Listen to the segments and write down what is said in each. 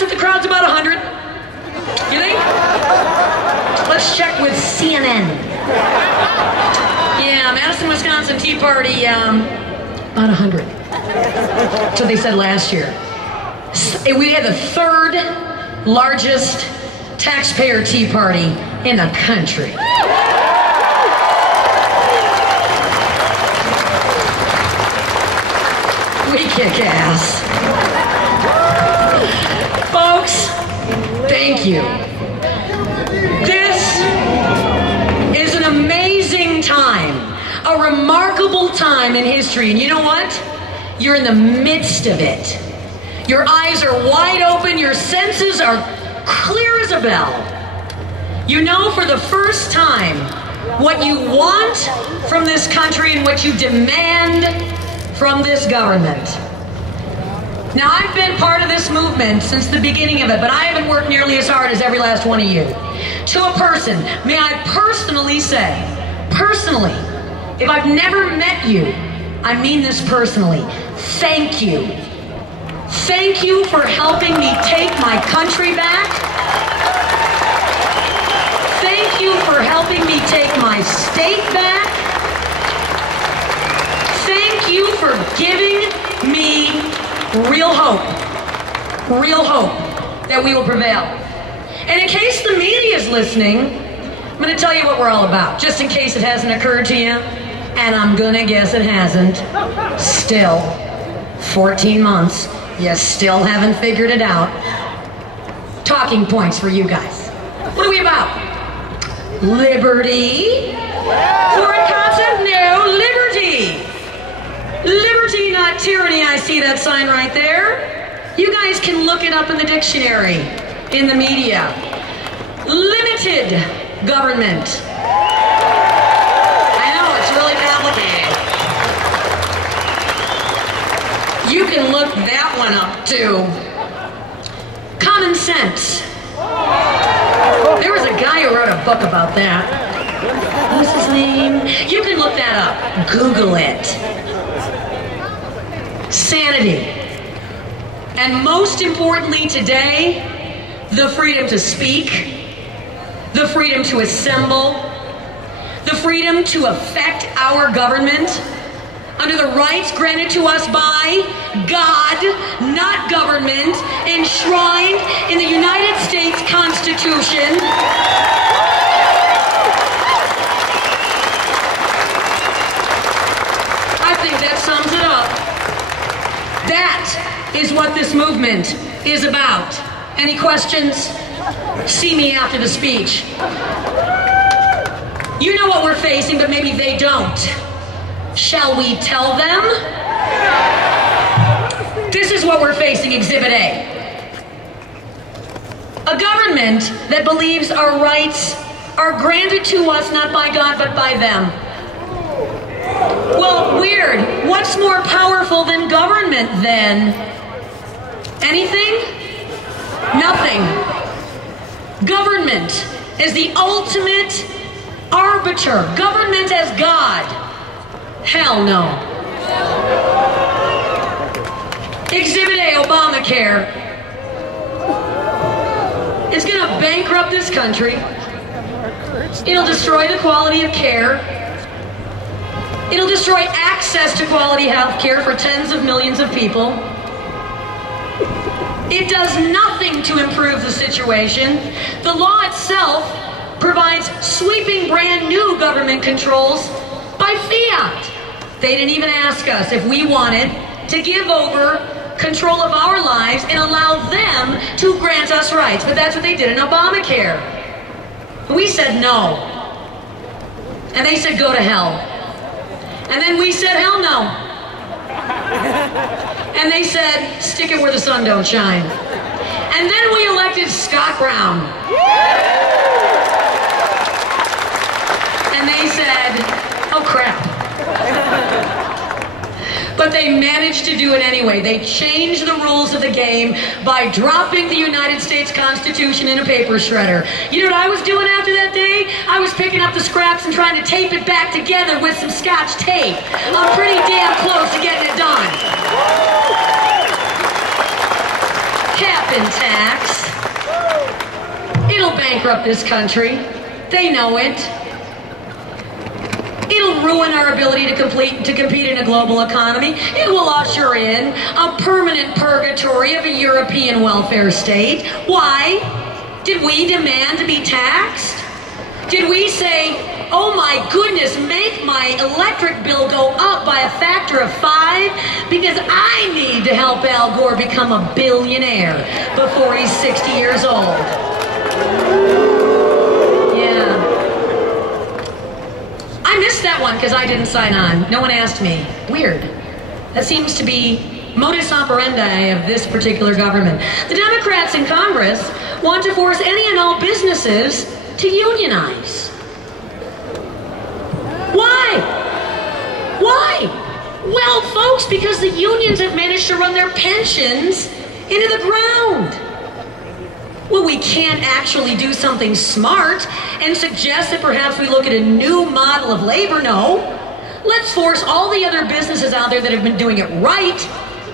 guess if the crowd's about 100? You think? Let's check with CNN. Yeah, Madison, Wisconsin Tea Party, about 100. That's what they said last year. We had the third largest taxpayer tea party in the country. We kick ass. Folks, thank you. This is an amazing time, a remarkable time in history. And you know what? You're in the midst of it. Your eyes are wide open, your senses are clear as a bell. You know for the first time what you want from this country and what you demand from this government. Now, I've been part of this movement since the beginning of it, but I haven't worked nearly as hard as every last one of you. To a person, may I personally say, personally, if I've never met you, I mean this personally, thank you. Thank you for helping me take my country back. Thank you for helping me take my state back. Thank you for giving me real hope that we will prevail. And in case the media is listening, I'm going to tell you what we're all about, just in case it hasn't occurred to you, and I'm going to guess it hasn't. Still, 14 months, you still haven't figured it out. Talking points for you guys. What are we about? Liberty. Foreign concept? No, liberty. Liberty, not tyranny. I see that sign right there. You guys can look it up in the dictionary, in the media. Limited government. I know, it's really complicated. You can look that one up, too. Common sense. There was a guy who wrote a book about that. What's his name? You can look that up. Google it. Sanity. And most importantly today, the freedom to speak, the freedom to assemble, the freedom to affect our government under the rights granted to us by God, not government, enshrined in the United States Constitution. I think that sums it up. That is what this movement is about. Any questions? See me after the speech. You know what we're facing, but maybe they don't. Shall we tell them? This is what we're facing, Exhibit A. A government that believes our rights are granted to us not by God, but by them. Well, weird. What's more powerful than government, then? Anything? Nothing. Government is the ultimate arbiter. Government as God. Hell no. Exhibit A, Obamacare. It's going to bankrupt this country. It'll destroy the quality of care. It'll destroy access to quality health care for tens of millions of people. It does nothing to improve the situation. The law itself provides sweeping brand new government controls by fiat. They didn't even ask us if we wanted to give over control of our lives and allow them to grant us rights. But that's what they did in Obamacare. We said no. And they said go to hell. And then we said hell no. And they said stick it where the sun don't shine. And then we elected Scott Brown. And they said, oh crap. But they managed to do it anyway. They changed the rules of the game by dropping the United States Constitution in a paper shredder. You know what I was doing after that day? I was picking up the scraps and trying to tape it back together with some Scotch tape. I'm pretty damn close to getting it done. Cap intact. bankrupt this country. They know it. It'll ruin our ability to compete in a global economy. It will usher in a permanent purgatory of a European welfare state. Why? Did we demand to be taxed? Did we say, oh my goodness, make my electric bill go up by a factor of 5 because I need to help Al Gore become a billionaire before he's 60 years old? Yeah. I missed that one because I didn't sign on. No one asked me. Weird. That seems to be modus operandi of this particular government. The Democrats in Congress want to force any and all businesses to unionize. Why? Why? Well, folks, because the unions have managed to run their pensions into the ground. Well, we can't actually do something smart and suggest that perhaps we look at a new model of labor. No. Let's force all the other businesses out there that have been doing it right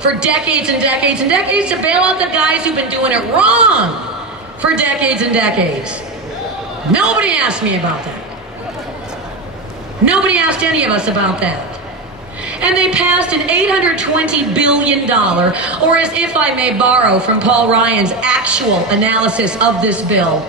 for decades and decades and decades to bail out the guys who've been doing it wrong for decades and decades. Nobody asked me about that. Nobody asked any of us about that. And they passed an $820 billion, or as if I may borrow from Paul Ryan's actual analysis of this bill,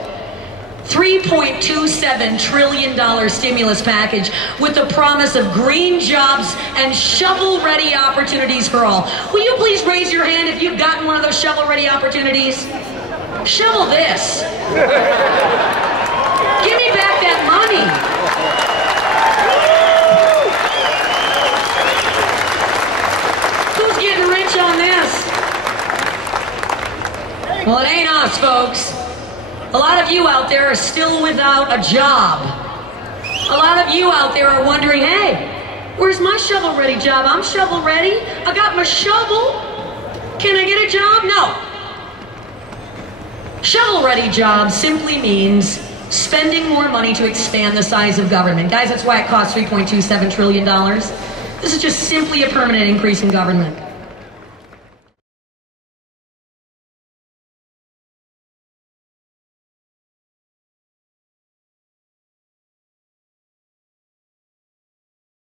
$3.27 trillion stimulus package with the promise of green jobs and shovel-ready opportunities for all. Will you please raise your hand if you've gotten one of those shovel-ready opportunities? Shovel this. Give me back that money. Who's getting rich on this? Well, it ain't us, folks. A lot of you out there are still without a job. A lot of you out there are wondering, hey, where's my shovel-ready job? I'm shovel-ready. I got my shovel. Can I get a job? No. Shovel-ready job simply means spending more money to expand the size of government. Guys, that's why it costs $3.27 trillion. This is just simply a permanent increase in government.